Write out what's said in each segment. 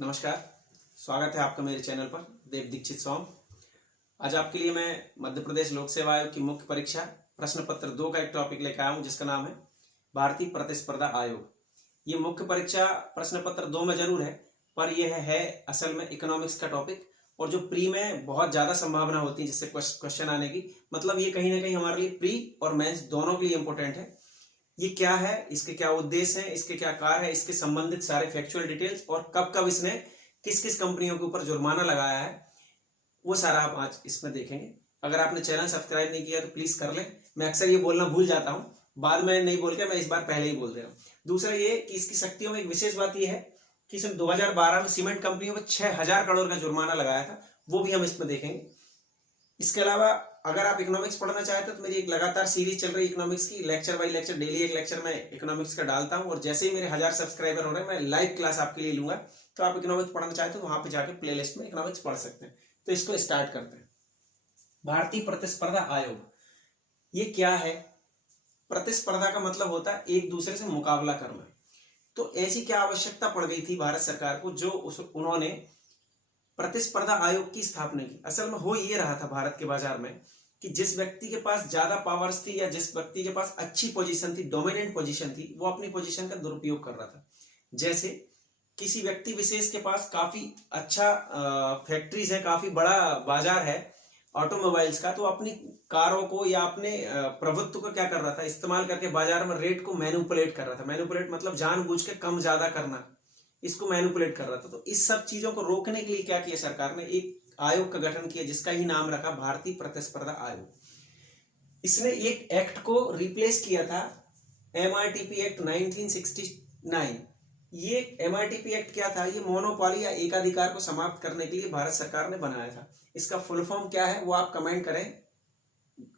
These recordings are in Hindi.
नमस्कार, स्वागत है आपका मेरे चैनल पर देव दीक्षित सोम। आज आपके लिए मैं मध्य प्रदेश लोक सेवा आयोग की मुख्य परीक्षा प्रश्न पत्र 2 का एक टॉपिक लेकर आया हूं, जिसका नाम है भारतीय प्रतिस्पर्धा आयोग। ये मुख्य परीक्षा प्रश्न पत्र 2 में जरूर है, पर यह है असल में इकोनॉमिक्स का टॉपिक, और जो प्री में बहुत ज्यादा संभावना होती है जिससे क्वेश्चन आने की। मतलब ये कहीं ना कहीं हमारे लिए प्री और मेंस दोनों के लिए इंपॉर्टेंट है। ये क्या है, इसके क्या उद्देश्य हैं, इसके क्या कार्य है, इसके संबंधित सारे फैक्चुअल डिटेल्स और कब कब इसने किस किस कंपनियों के ऊपर जुर्माना लगाया है, वो सारा आप आज इसमें देखेंगे। अगर आपने चैनल सब्सक्राइब नहीं किया तो प्लीज कर ले। मैं अक्सर ये बोलना भूल जाता हूँ, बाद में नहीं बोल के मैं इस बार पहले ही बोल दे रहा हूँ। दूसरा ये कि इसकी शक्तियों में एक विशेष बात यह है कि इसने 2012 में सीमेंट कंपनियों पर 6000 करोड़ का जुर्माना लगाया था, वो भी हम इसमें देखेंगे। इसके अलावा अगर आप इकोनॉमिक्स पढ़ना चाहते हो तो मेरी एक लगातार सीरीज चल रही है इकोनॉमिक्स की, लेक्चर बाय लेक्चर, डेली एक लेक्चर मैं इकोनॉमिक्स का डालता हूं, और जैसे ही मेरे 1000 सब्सक्राइबर हो रहे हैं मैं लाइव क्लास आपके लिए लूंगा। तो आप इकोनॉमिक्स पढ़ना चाहते हो वहां पे जाके प्लेलिस्ट में इकोनॉमिक्स पढ़ सकते हैं। तो इसको स्टार्ट करते हैं। भारतीय प्रतिस्पर्धा आयोग ये क्या है? प्रतिस्पर्धा का मतलब होता है एक दूसरे से मुकाबला करना। तो ऐसी क्या आवश्यकता पड़ गई थी भारत सरकार को जो उन्होंने प्रतिस्पर्धा आयोग की स्थापना की। असल में हो ये रहा था भारत के बाजार में कि जिस व्यक्ति के पास ज्यादा पावर्स थी या जिस व्यक्ति के पास अच्छी पोजीशन थी, डोमिनेंट पोजीशन थी, वो अपनी पोजीशन का दुरुपयोग कर रहा था। जैसे किसी व्यक्ति विशेष के पास काफी अच्छा फैक्ट्रीज है, काफी बड़ा बाजार है ऑटोमोबाइल्स का, तो अपनी कारों को या अपने प्रभुत्व को क्या कर रहा था, इस्तेमाल करके बाजार में रेट को मैनिपुलेट कर रहा था। मैनिपुलेट मतलब जानबूझ के कम ज्यादा करना, इसको मैनिपुलेट कर रहा था। तो इस सब चीजों को रोकने के लिए क्या किया सरकार ने, एक आयोग का गठन किया जिसका ही नाम रखा भारतीय प्रतिस्पर्धा आयोग। इसने एक एक्ट को रिप्लेस किया था, MRTP एक्ट 1969। ये MRTP एक्ट क्या था? ये मोनोपोली या एकाधिकार को समाप्त करने के लिए भारत सरकार ने बनाया था। इसका फुल फॉर्म क्या है वो आप कमेंट करें,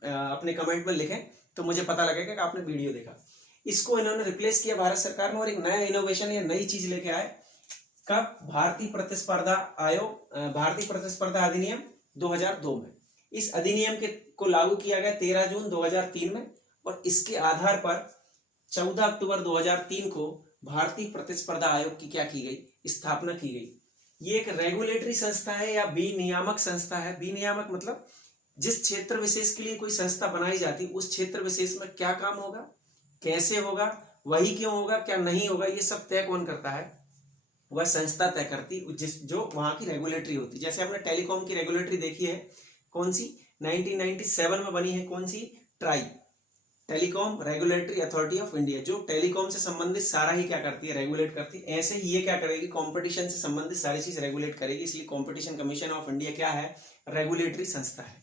अपने कमेंट में लिखें तो मुझे पता लगेगा कि आपने वीडियो देखा। इसको इन्होंने रिप्लेस किया भारत सरकार ने, और एक नया इनोवेशन या नई चीज लेके आए। कब? भारतीय प्रतिस्पर्धा आयोग, भारतीय प्रतिस्पर्धा अधिनियम 2002 में। इस अधिनियम के को लागू किया गया 13 जून 2003 में, और इसके आधार पर 14 अक्टूबर 2003 को भारतीय प्रतिस्पर्धा आयोग की क्या की गई, स्थापना की गई। ये एक रेगुलेटरी संस्था है या विनियामक संस्था है। विनियामक मतलब जिस क्षेत्र विशेष के लिए कोई संस्था बनाई जाती, उस क्षेत्र विशेष में क्या काम होगा, कैसे होगा, वही क्यों होगा, क्या नहीं होगा, ये सब तय कौन करता है? वह संस्था तय करती जो वहां की रेगुलेटरी होती। जैसे हमने टेलीकॉम की रेगुलेटरी देखी है, कौन सी? 1997 में बनी है, कौन सी? TRAI, telecom regulatory authority of India, जो टेलीकॉम से संबंधित सारा ही क्या करती है, रेगुलेट करती है। ऐसे ही ये क्या करेगी, कंपटीशन से संबंधित सारी चीज रेगुलेट करेगी। इसलिए कंपटीशन कमीशन ऑफ इंडिया क्या है? रेगुलेटरी संस्था है।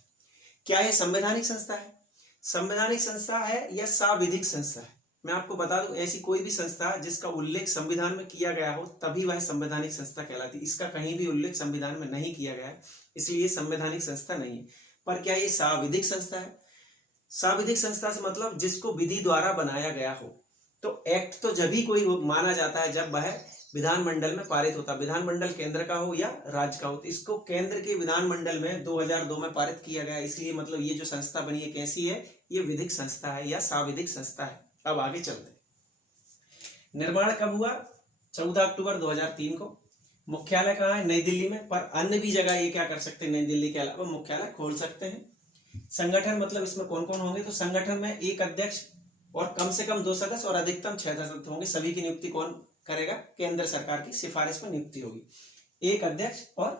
क्या ये संवैधानिक संस्था है? संवैधानिक संस्था है या सांविधिक संस्था है? मैं आपको बता दूं, ऐसी कोई भी संस्था जिसका उल्लेख संविधान में किया गया हो तभी वह संवैधानिक संस्था कहलाती है। इसका कहीं भी उल्लेख संविधान में नहीं किया गया है, इसलिए संवैधानिक संस्था नहीं है। पर क्या ये सांविधिक संस्था है? सांविधिक संस्था से मतलब जिसको विधि द्वारा बनाया गया हो। तो एक्ट तो जब भी कोई माना जाता है जब वह विधानमंडल में पारित होता है, विधानमंडल केंद्र का हो या राज्य का हो। तो इसको केंद्र के विधानमंडल में 2002 में पारित किया गया, इसलिए मतलब ये जो संस्था बनी है कैसी है, ये विधिक संस्था है या सांविधिक संस्था है। अब आगे चलते हैं। निर्माण कब हुआ? 14 अक्टूबर 2003 को। मुख्यालय कहाँ है? नई दिल्ली में। पर अन्य भी जगह ये क्या कर सकते हैं, नई दिल्ली के अलावा मुख्यालय खोल सकते हैं। संगठन मतलब इसमें कौन कौन होंगे? तो संगठन में एक अध्यक्ष और कम से कम 2 सदस्य और अधिकतम 6 सदस्य होंगे। सभी की नियुक्ति कौन करेगा? केंद्र सरकार की सिफारिश में नियुक्ति होगी। एक अध्यक्ष और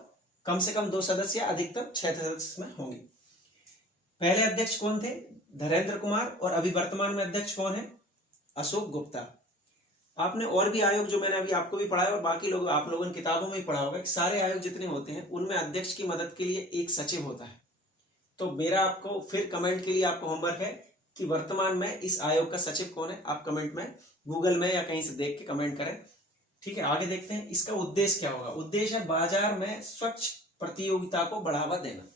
कम से कम 2 सदस्य या अधिकतम 6 सदस्य में होंगे। पहले अध्यक्ष कौन थे? धीरेन्द्र कुमार। और अभी वर्तमान में अध्यक्ष कौन है? अशोक गुप्ता। आपने और भी आयोग जो मैंने अभी आपको भी पढ़ाया और बाकी लोग आप लोगों ने किताबों में ही पढ़ा होगा कि सारे आयोग जितने होते हैं उनमें अध्यक्ष की मदद के लिए एक सचिव होता है। तो मेरा आपको फिर कमेंट के लिए आपको होमवर्क है कि वर्तमान में इस आयोग का सचिव कौन है। आप कमेंट में, गूगल में या कहीं से देख के कमेंट करें। ठीक है, आगे देखते हैं इसका उद्देश्य क्या होगा। उद्देश्य है बाजार में स्वच्छ प्रतियोगिता को बढ़ावा देना।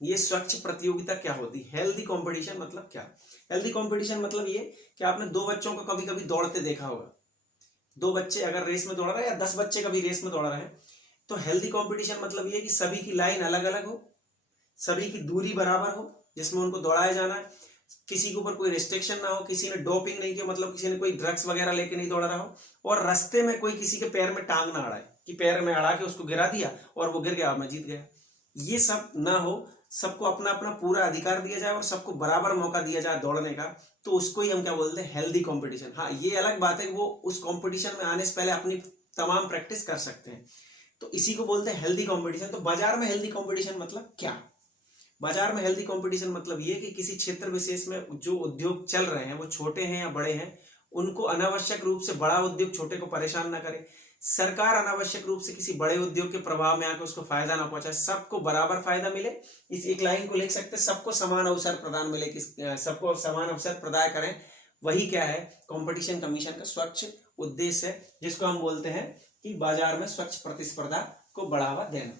ये स्वच्छ प्रतियोगिता क्या होती है? हेल्दी कंपटीशन मतलब क्या? हेल्दी कंपटीशन मतलब ये कि आपने 2 बच्चों को कभी कभी दौड़ते देखा होगा। 2 बच्चे अगर रेस में दौड़ रहे हैं या 10 बच्चे कभी रेस में दौड़ रहे हैं, तो हेल्दी कंपटीशन मतलब ये कि सभी की लाइन अलग अलग हो, सभी की दूरी बराबर हो जिसमें उनको दौड़ाया जाना है, किसी के ऊपर कोई रिस्ट्रिक्शन ना हो, किसी ने डोपिंग नहीं किया मतलब किसी ने कोई ड्रग्स वगैरह लेके नहीं दौड़ा रहा हो, और रास्ते में कोई किसी के पैर में टांग ना अड़ाए कि पैर में अड़ा के उसको गिरा दिया और वो गिर गया, मैं जीत गया। ये सब ना हो, सबको अपना अपना पूरा अधिकार दिया जाए और सबको बराबर मौका दिया जाए दौड़ने का, तो उसको ही हम क्या बोलते हैं, हेल्दी कंपटीशन। हाँ, ये अलग बात है कि वो उस कंपटीशन में आने से पहले अपनी तमाम प्रैक्टिस कर सकते हैं, तो इसी को बोलते हैं हेल्दी कंपटीशन। तो बाजार में हेल्दी कंपटीशन मतलब क्या? बाजार में हेल्दी कंपटीशन मतलब ये कि किसी क्षेत्र विशेष में जो उद्योग चल रहे हैं वो छोटे हैं या बड़े हैं, उनको अनावश्यक रूप से बड़ा उद्योग छोटे को परेशान ना करे, सरकार अनावश्यक रूप से किसी बड़े उद्योग के प्रभाव में आकर उसको फायदा ना पहुंचाए, सबको बराबर फायदा मिले। इस एक लाइन को लिख सकते हैं, सबको समान अवसर प्रदान मिले, सबको समान अवसर प्रदान करें। वही क्या है, कंपटीशन कमीशन का स्वच्छ उद्देश्य है, जिसको हम बोलते हैं कि बाजार में स्वच्छ प्रतिस्पर्धा को बढ़ावा देना।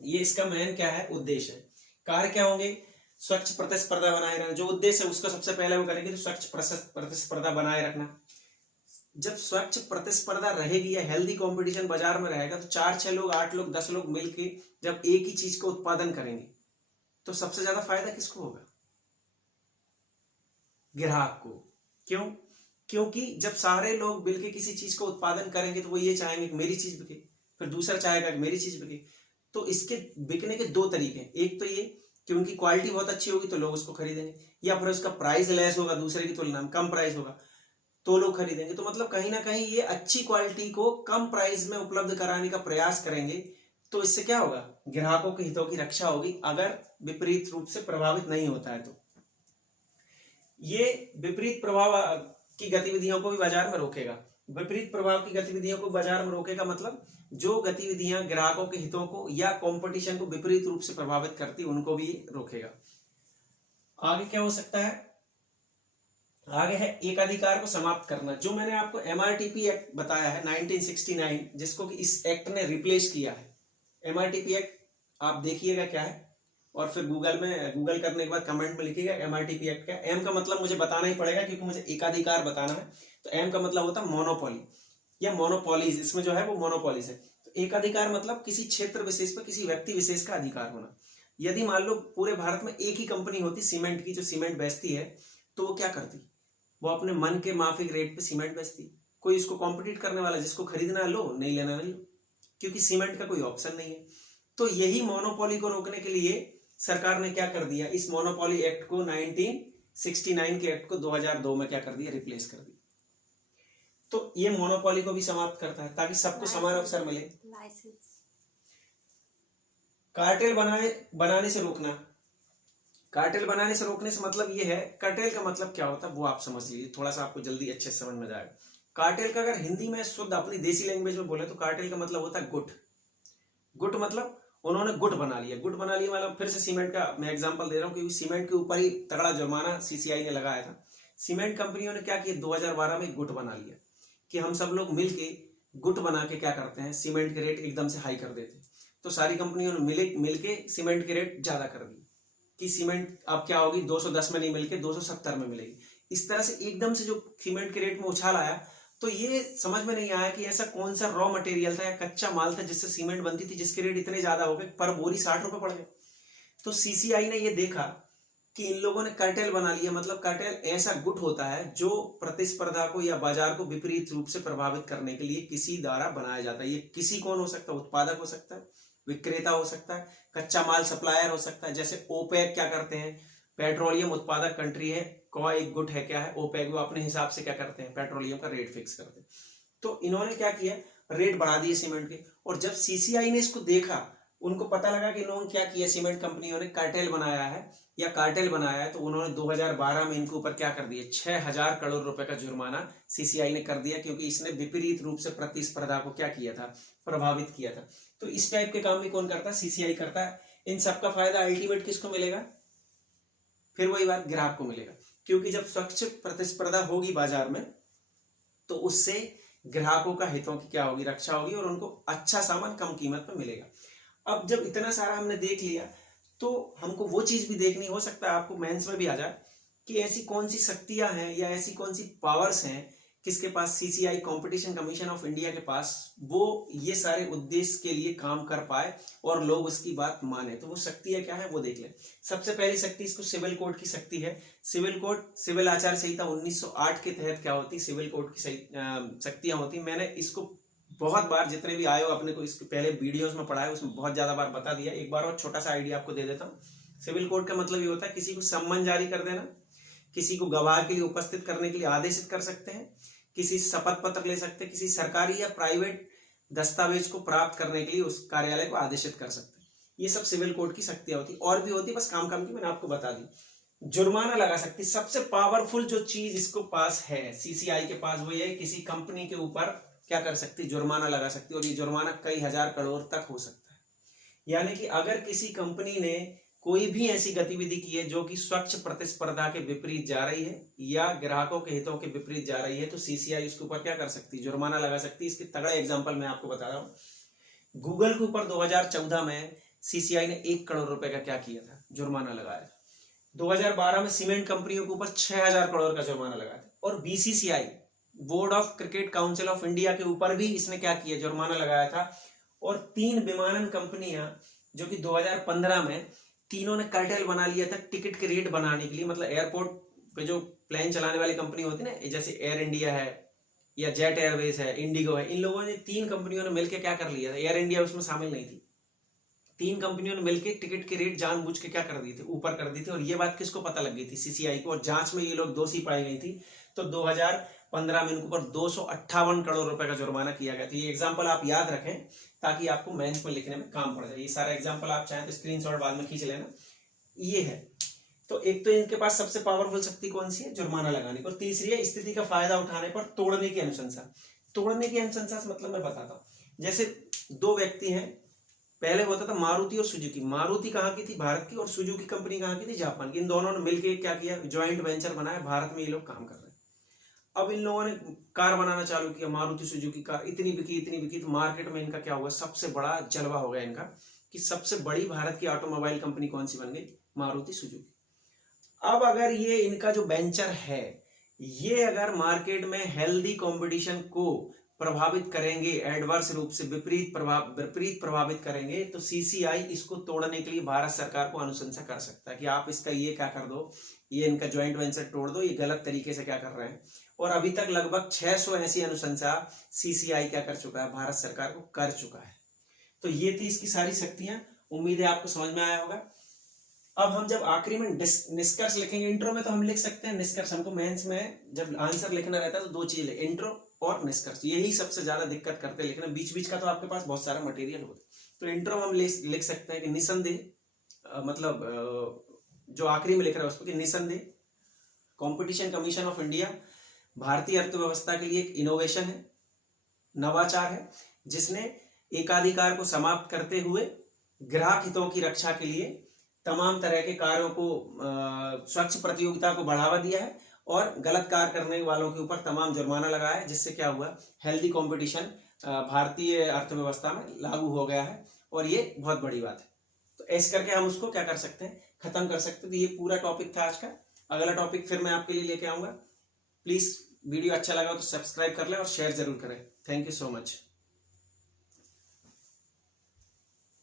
ये इसका मेन क्या है, उद्देश्य है। कार्य क्या होंगे, स्वच्छ प्रतिस्पर्धा बनाए रखना, जो उद्देश्य है उसको सबसे पहले वो करेंगे, तो स्वच्छ प्रतिस्पर्धा बनाए रखना। जब स्वच्छ प्रतिस्पर्धा रहेगी या हेल्दी कंपटीशन बाजार में रहेगा, तो 4-6 लोग, 8 लोग, 10 लोग मिलके जब एक ही चीज का उत्पादन करेंगे, तो सबसे ज्यादा फायदा किसको होगा? ग्राहक को। क्यों? क्योंकि जब सारे लोग मिलके किसी चीज का उत्पादन करेंगे तो वो ये चाहेंगे कि मेरी चीज बिके, फिर दूसरा चाहेगा कि मेरी चीज बिके। तो इसके बिकने के दो तरीके हैं, एक तो ये कि उनकी क्वालिटी बहुत अच्छी होगी तो लोग उसको खरीदेंगे, या फिर उसका प्राइस लेस होगा, दूसरे की तुलना में कम प्राइस होगा तो लोग खरीदेंगे। तो मतलब कहीं ना कहीं ये अच्छी क्वालिटी को कम प्राइस में उपलब्ध कराने का प्रयास करेंगे, तो इससे क्या होगा, ग्राहकों के हितों की रक्षा होगी, अगर विपरीत रूप से प्रभावित नहीं होता है तो। ये विपरीत प्रभाव की गतिविधियों को भी बाजार में रोकेगा। विपरीत प्रभाव की गतिविधियों को बाजार में रोकेगा मतलब जो गतिविधियां ग्राहकों के हितों को या कंपटीशन को विपरीत रूप से प्रभावित करती उनको भी रोकेगा। आगे क्या हो सकता है, आगे है एकाधिकार को समाप्त करना। जो मैंने आपको MRTP एक्ट बताया है 1969, जिसको कि इस एक्ट ने रिप्लेस किया है। MRTP एक्ट आप देखिएगा क्या है, और फिर गूगल करने के बाद कमेंट में लिखिएगा MRTP एक्ट क्या है। M का मतलब मुझे बताना ही पड़ेगा क्योंकि मुझे एकाधिकार बताना है। तो M का मतलब होता है मोनोपोली या मोनोपोलीज, इसमें जो है वो मोनोपोलीज है। तो एकाधिकार मतलब किसी क्षेत्र विशेष पर किसी व्यक्ति विशेष का अधिकार होना। यदि मान लो पूरे भारत में एक ही कंपनी होती सीमेंट की, जो सीमेंट बेचती है, तो वो क्या करती, वो अपने मन के माफिक रेट पे सीमेंट बेचती। कोई इसको कॉम्पिटिट करने वाला, जिसको खरीदना लो, नहीं लेना नहीं लो, क्योंकि सीमेंट का कोई ऑप्शन नहीं है। तो यही मोनोपोली को रोकने के लिए सरकार ने क्या कर दिया, इस मोनोपोली एक्ट को 1969 के एक्ट को 2002 में क्या कर दिया, रिप्लेस कर दिया। तो ये मोनोपोली को भी समाप्त करता है ताकि सबको समान अवसर मिले। कार्टेल बनाने से रोकना। कार्टेल बनाने से रोकने से मतलब ये है, कार्टेल का मतलब क्या होता है वो आप समझ लीजिए, थोड़ा सा आपको जल्दी अच्छे से समझ में जाएगा। कार्टेल का अगर हिंदी में शुद्ध अपनी देसी लैंग्वेज में बोले तो कार्टेल का मतलब होता है गुट। गुट मतलब उन्होंने गुट बना लिया। गुट बना लिया मतलब, फिर से सीमेंट का मैं एग्जांपल दे रहा हूँ क्योंकि सीमेंट के ऊपर ही तगड़ा जुर्माना CCI ने लगाया था। सीमेंट कंपनियों ने क्या किया, 2012 में गुट बना लिया कि हम सब लोग मिलके गुट बना के क्या करते हैं, सीमेंट के रेट एकदम से हाई कर देते। तो सारी कंपनियों ने मिलके सीमेंट के रेट ज्यादा कर दिए कि सीमेंट अब क्या होगी, 210 में नहीं मिलके 270 में मिलेगी। इस तरह से एकदम से जो सीमेंट के रेट में उछाल आया, तो ये समझ में नहीं आया कि ऐसा कौन सा रॉ मटेरियल था या कच्चा माल था जिससे सीमेंट बनती थी, जिसके रेट इतने ज्यादा हो गए, पर बोरी 60 रुपए पड़ गए। तो CCI ने ये देखा कि इन लोगों ने कार्टेल बना लिया। मतलब कार्टेल ऐसा गुट होता है जो प्रतिस्पर्धा को या बाजार को विपरीत रूप से प्रभावित करने के लिए किसी द्वारा बनाया जाता है। ये किसी कौन हो सकता है, उत्पादक हो सकता है, विक्रेता हो सकता है, कच्चा माल सप्लायर हो सकता है। जैसे ओपेक क्या करते हैं, पेट्रोलियम उत्पादक कंट्री है, का एक गुट है, क्या है, ओपेक, वो अपने हिसाब से क्या करते हैं, पेट्रोलियम का रेट फिक्स करते हैं। तो इन्होंने क्या किया, रेट बढ़ा दिए सीमेंट के। और जब CCI ने इसको देखा, उनको पता लगा कि इन लोगों ने क्या किया, सीमेंट कंपनियों ने कार्टेल बनाया है या कार्टेल बनाया है, तो उन्होंने 2012 में इनके ऊपर क्या कर दिया, 6000 करोड़ रुपए का जुर्माना CCI ने कर दिया, क्योंकि इसने विपरीत रूप से प्रतिस्पर्धा को क्या किया था, प्रभावित किया था। तो इस टाइप के काम भी कौन करता है, CCI करता है। इन सबका फायदा अल्टीमेट किसको मिलेगा, फिर वही बात, ग्राहक को मिलेगा। क्योंकि जब स्वच्छ प्रतिस्पर्धा होगी बाजार में, तो उससे ग्राहकों का हितों की क्या होगी, रक्षा होगी, और उनको अच्छा सामान कम कीमत पर मिलेगा। अब जब इतना सारा हमने देख लिया, तो हमको वो चीज भी देखनी, हो सकता है आपको मेंस में भी आ जाए, कि ऐसी कौन सी शक्तियां हैं या ऐसी कौन सी पावर्स हैं किसके पास, CCI competition commission of India के पास, वो ये सारे उद्देश्य के लिए काम कर पाए और लोग उसकी बात माने। तो वो शक्तियां क्या है वो देख लें। सबसे पहली शक्ति, इसको सिविल कोड की शक्ति है। सिविल कोड, सिविल आचार संहिता 1908 के तहत क्या होती, सिविल कोड की शक्तियां होती। मैंने इसको बहुत बार जितने भी आए हो अपने को इसके पहले वीडियोस में पढ़ा है उसमें बहुत ज्यादा बार बता दिया, एक बार और छोटा सा आइडिया आपको दे देता हूँ। सिविल कोड का मतलब ये होता है किसी को सम्मन जारी कर देना, किसी को गवाह के लिए उपस्थित करने के लिए आदेशित कर सकते हैं, किसी शपथ पत्र ले सकते हैं, किसी सरकारी या प्राइवेट दस्तावेज को प्राप्त करने के लिए उस कार्यालय को आदेशित कर सकते हैं। ये सब सिविल कोड की शक्तियां होती, और भी होती, बस काम की मैंने आपको बता दी। जुर्माना लगा सकती, सबसे पावरफुल जो चीज इसको पास है सीसीआई के पास वो ये किसी कंपनी के ऊपर क्या कर सकती, जुर्माना लगा सकती, और ये जुर्माना कई हजार करोड़ तक हो सकता है। यानी कि अगर किसी कंपनी ने कोई भी ऐसी गतिविधि की है जो कि स्वच्छ प्रतिस्पर्धा के विपरीत जा रही है या ग्राहकों के हितों के विपरीत जा रही है, तो सीसीआई उसके ऊपर क्या कर सकती है, जुर्माना लगा सकती है। इसके तगड़ा एग्जांपल मैं आपको बता रहा हूं। गूगल के ऊपर 2014 में सीसीआई ने 1 करोड़ रुपए का क्या किया था, जुर्माना लगाया। 2012 में सीमेंट कंपनियों के ऊपर 6000 करोड़ का जुर्माना लगाया था। और BCCI, board of cricket council of India के ऊपर भी इसने क्या किया, जुर्माना लगाया था। और 3 विमानन कंपनियां जो कि 2015 में तीनों ने कार्टेल बना लिया था टिकट के रेट बनाने के लिए, मतलब एयरपोर्ट पे जो प्लेन चलाने वाली कंपनी होती है ना, जैसे एयर इंडिया है या जेट एयरवेज है, इंडिगो है, इन लोगों ने 3 कंपनियों ने मिलकर क्या कर लिया था, एयर इंडिया उसमें शामिल नहीं थी, 3 कंपनियों ने मिलकर टिकट के रेट जानबूझ के क्या कर दी थी, ऊपर कर दी थी। और ये बात किसको पता लग गई थी, सीसीआई को, और जांच में ये लोग दोषी पाई गई थी। तो 2015 में इनके ऊपर 258 करोड़ रुपए का जुर्माना किया गया था। ये एग्जाम्पल आप याद रखें ताकि आपको मेंस में लिखने में काम पड़ जाए। ये सारा एग्जाम्पल आप चाहें तो स्क्रीनशॉट बाद में खींच लेना। ये है, तो एक तो इनके पास सबसे पावरफुल शक्ति कौन सी है, जुर्माना लगाने की, और तीसरी है स्थिति का फायदा उठाने पर तोड़ने की अनुशंसा। तोड़ने की अनुशंसा से मतलब मैं बताता हूं, जैसे 2 व्यक्ति हैं, पहले होता था मारुति और सुजुकी। मारुति कहाँ की थी, भारत की, और सुजुकी कंपनी कहाँ की थी, जापान की। इन दोनों ने मिलकर क्या किया, ज्वाइंट वेंचर बनाया, भारत में ये लोग काम कर रहे हैं। अब इन लोगों ने कार बनाना चालू किया, मारुति सुजुकी कार, इतनी बिकी, तो मार्केट में इनका क्या हुआ, सबसे बड़ा जलवा हो गया इनका कि सबसे बड़ी भारत की ऑटोमोबाइल कंपनी कौन सी बन गई, मारुति सुजुकी। अब अगर ये इनका जो वेंचर है, ये अगर मार्केट में हेल्दी कंपटीशन को प्रभावित करेंगे, एडवर्स रूप से विपरीत प्रभावित करेंगे, तो सीसीआई इसको तोड़ने के लिए भारत सरकार को अनुशंसा कर सकता है कि आप इसका ये क्या कर दो, ये इनका ज्वाइंट वेंचर तोड़ दो, ये गलत तरीके से क्या कर रहे हैं। और अभी तक लगभग 600 ऐसी अनुशंसा सीसीआई क्या कर चुका है, भारत सरकार को कर चुका है। तो ये थी इसकी सारी शक्तियां, उम्मीद है आपको समझ में आया होगा। अब हम जब आखिरी में निष्कर्ष लिखेंगे, इंट्रो में तो हम लिख सकते हैं निष्कर्ष, हमको मेंस में जब आंसर लिखना रहता है तो 2 चीज, इंट्रो और निष्कर्ष, यही सबसे ज्यादा दिक्कत करते हैं लिखना। बीच बीच का तो आपके पास बहुत सारा मटेरियल होता है। तो इंट्रो में हम लिख सकते हैं कि निसंदेह, मतलब जो आखिरी में लिख रहा है उसको, कि निसंदेह कंपटीशन कमीशन ऑफ इंडिया भारतीय अर्थव्यवस्था के लिए एक इनोवेशन है, नवाचार है, जिसने एकाधिकार को समाप्त करते हुए ग्राहक हितों की रक्षा के लिए तमाम तरह के कार्यों को, स्वच्छ प्रतियोगिता को बढ़ावा दिया है और गलत कार्य करने वालों के ऊपर तमाम जुर्माना लगाया है, जिससे क्या हुआ, हेल्दी कंपटीशन भारतीय अर्थव्यवस्था में लागू हो गया है। और ये बहुत बड़ी बात है। तो ऐसे करके हम उसको क्या कर सकते हैं, खत्म कर सकते हैं। तो ये पूरा टॉपिक था आज का। अगला टॉपिक फिर मैं आपके लिए लेके आऊंगा। प्लीज वीडियो अच्छा लगा तो सब्सक्राइब कर लें और शेयर जरूर करें। Thank you so much.